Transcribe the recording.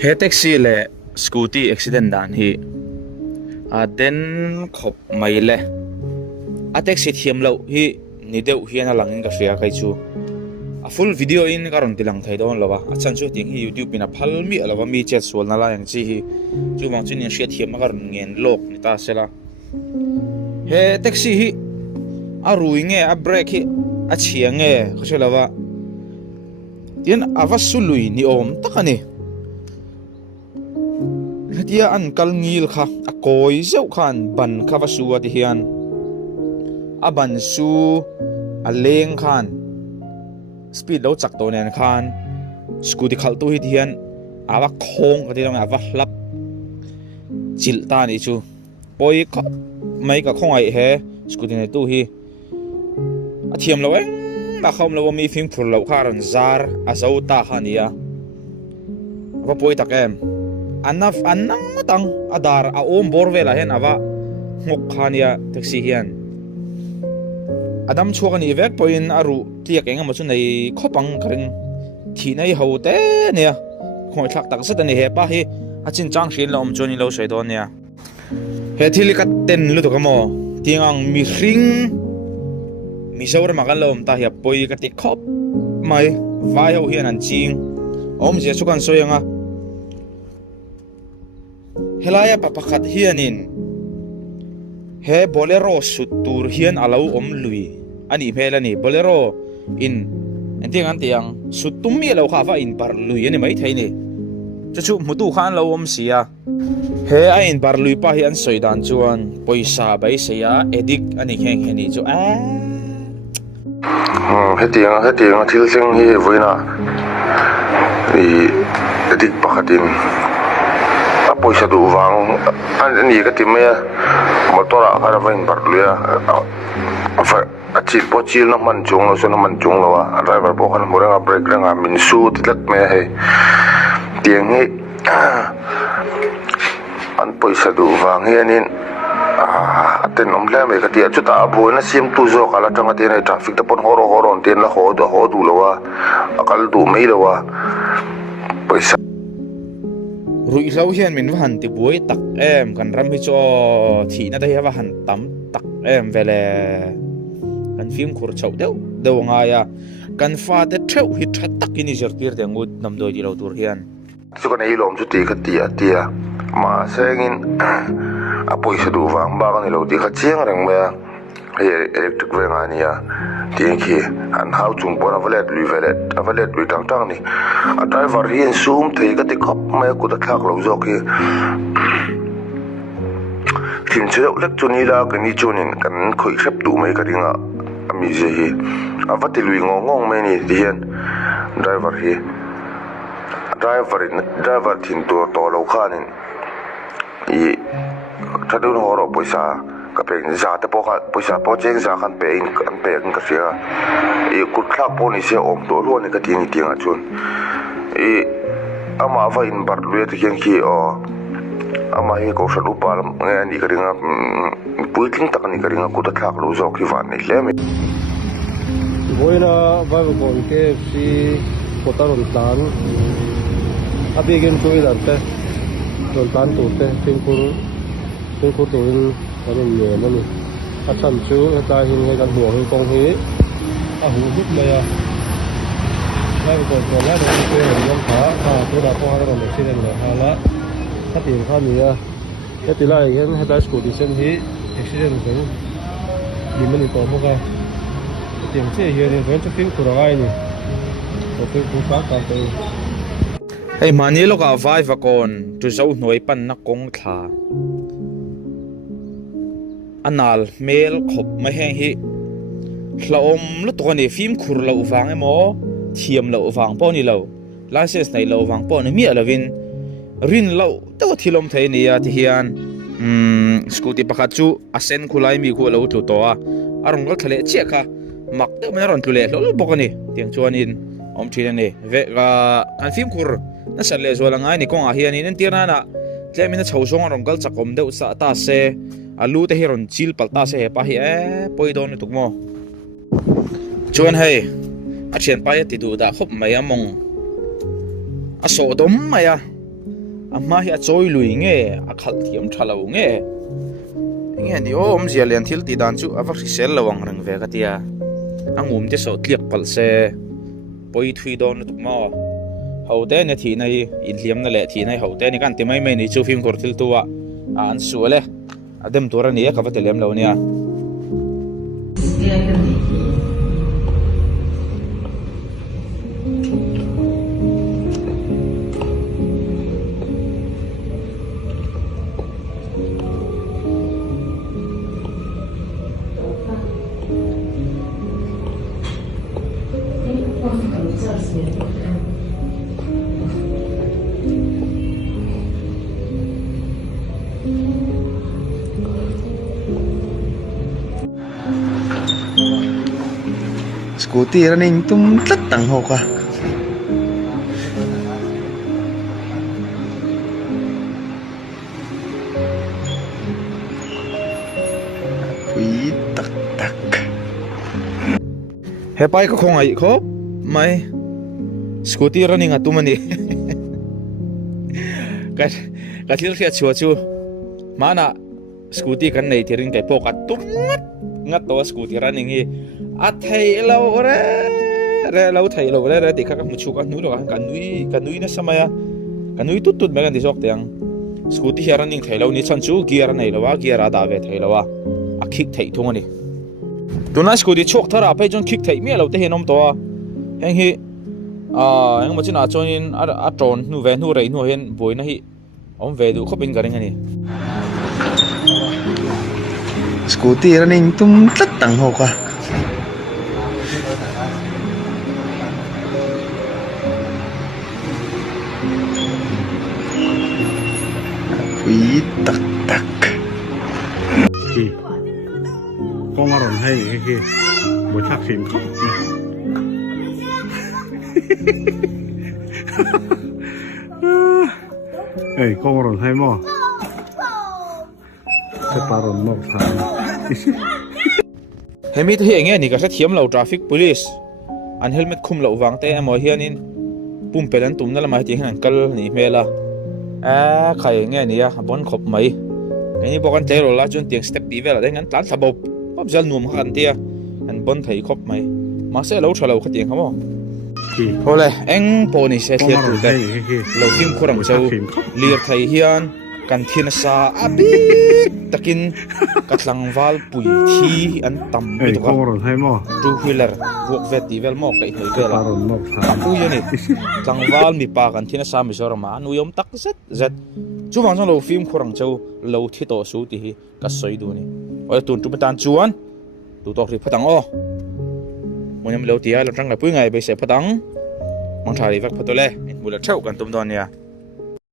He taxi le scooty accident dan hi den khop mai le a taxi thiam lo hi ni deuh hian a langin ka hria kai chu a full video in karon tilang thai don lawa a chan chu ting hi YouTube in a phal mi alawa mi chat sol na la yang chi hi chu mang chu ni hria thiam karon ngen lok ni ta sela he taxi hi a ruinge a brake hi a chiange khoselawa tian awa sului ni om takani dia an kal ngil kha a koi zeu khan ban kha wa su ati hian a ban su a leng khan speed lo chak to nen khan scooty khal tu hi hian awa khong ati long awa hlap chil ta ni chu poi kha mai ka khong ai he scooty ne tu hi a thiam lo eng ma khom lo mi phim phur lo kha ran zar a zo ta khania wa poi takem anaf anang matang adar a om borvela hen awa ngok khania taxi hian adam chuak ani vek poin aru tiak enga machu nei khopang karing thi nei hote nia khoi thak tak sat ani he pa hi achin chang shin lom choni lo sei don nia he thili ka ten lu to kamo tingang mi ring mi sawr ma kan lom ta hi poi ka ti khop mai vai ho hian an ching om je chukan soyanga helaya papakhat hianin he bolero sutur hian alo om lui ani phelani bolero in antiang sutumi lo kha fa in par lui ani mai thaini chu mutu khan lo om sia he a in par lui pa hi an soidan chuan poisa bai sia edik ani kheng heni chu hetiang thil seng hi voina i edik pakhatin poisa du wang ani ka timya motora karavan barluya achil pochil na man chung lo so na man chung lo wa driver bo khan morenga brake renga min su titlak me he tiang hi an poisa du wang hi anin aten omla me ka ti achuta abu na sim tu zo kala tanga te na traffic ta pon horo ten la ho du lo wa akal du mai lo wa poisa rui lau hian min han ti buai tak em kan ram hi cho thi na dai wa han tam tak em vele kan film khur chau deu nga ya kan fa de theu hi tha tak ini jertir de ngud nam doi di lo tur hian chu kan ei lom chu ti kha tia ma sengin a poisa du wang ba kan lo ti kha chiang reng me electric ve nga nia tiang khi an hau chung pon avalet lui tang ni a driver hian zoom thei ka ti khop me ku da thak lo zo ki kim cheu lek chuni la ka ni chunin kan khoi khep tu mai ka ringa ami je hi avati lui ngong me ni hian driver thin to lo khanin i thadun horo poisa ka pe za te po kha poisa po cheng za khan pe in kan pe kan ka sia e kut khlak po ni se om to ro ni ka ti ni tinga chun e ama va in bar lu te ken ki o ama he ko sha lu pa nge ni ka ringa puiting tak ni ka ringa ku ta thak lu zo ki van ni le me boina va ko ke si potaron tan abigen ko idan te ton tan tu te tin kur tu cái này nó này phát sản chứ ta hình cái căn buồng công hí hú hút mày đây còn còn lá được cái hình năm phá tôi đã qua rồi mình xin được hai lá phát tiền khá nhiều cái tỷ lệ cái hai school thì xem hí accident cũng đi mình còn không cái tiền xe hiện thì vẫn cho phim của ai này có cái cũng phát cả từ hey mani lo ka vai va kon tu zau noi pan na kong tha anal mel khop ma heng hi hlaom lu to ni film khur lo wang emo thiam lo wang po ni lo license nei lo wang po ni mi alovin rin lo to thilom thei ni ya ti hian scooty pakhat chu asen khulai mi khu lo tu to a arong gal thale che kha mak te man ron tu le lo bokani tiang chuan in om thina ni ve ga an film khur na sal le zo la ngai ni kong a hian in tirna na tlemina chho song arong gal chakom deu sa ta se alu te heron chil palta se pa hi poi don tukmo chuan hei a thian pa ti du da khop mai among a so dom maya ama hi a choi lui nge a khal thiam thalo nge nge ni om zia lian thil ti dan chu avak sel lawang rang ve ka tia angum te so tliak pal se poi thui don tu ma hote ne thi nai in liam na le thi nai hote ni kan ti mai mai ni chu phim kor thil tuwa an su le adem tura ni ka va te lem lo nia Scooty running tum tlat tang ho ka. Ui tak tak. he pai ka khong ai kho mai scooty running atumani ka thil khia chu mana scooty kan nei thiring kai pok atum ngat to scooty running hi a thei lo re lo thei lo re ti kha ka mu chu ka nu lo kan nui na samaya kan nui tut me kan di sok tiang scooty hi running thei lo ni chan chu gear nei lo wa gear ada ve thei lo wa a khik thei thung ani tuna scooty chok thara pe jon khik thei me lo te henom to heng hi heng mo china chonin a ton nu ve nu rei nu hen boina hi om ve du khopin garing ani Scooty running tum tlat tang ho ka. Ui tak tak. Con marron hay cái buổi thác phim khóc ê con marron hay mò cái marron mò thằng hemi te hi nge ni ka sa thiam lo traffic police an helmet khum lo wang te amo hianin pum pelan tum na lama ti han kal ni mela a khai nge ni a bon khop mai ni bokan te ro la chun tiang step ti vela den an tlan thabo pop zal num han tia an bon thei khop mai ma se lo thalo khatiang khamo hole eng poni se thia tu te lo phim khurang chau lir thai hian kan thin sa abi takin katlang wal pui thi an tam ê to con marron hay mò two wheeler walk vet ti vel mo kai hoi vela marron mò thằng u yani tlang wal mi pa kan thina sa mi zorama anu yom tak zet chu wang jong lo film khurang chau lo thi to su ti hi ka soi du ni oi tun tu tan chuan tu tok ri phatang o monyam lo ti a lo tang la pui ngai be se phatang mang thari vak phatole in bula thau kan tum don ya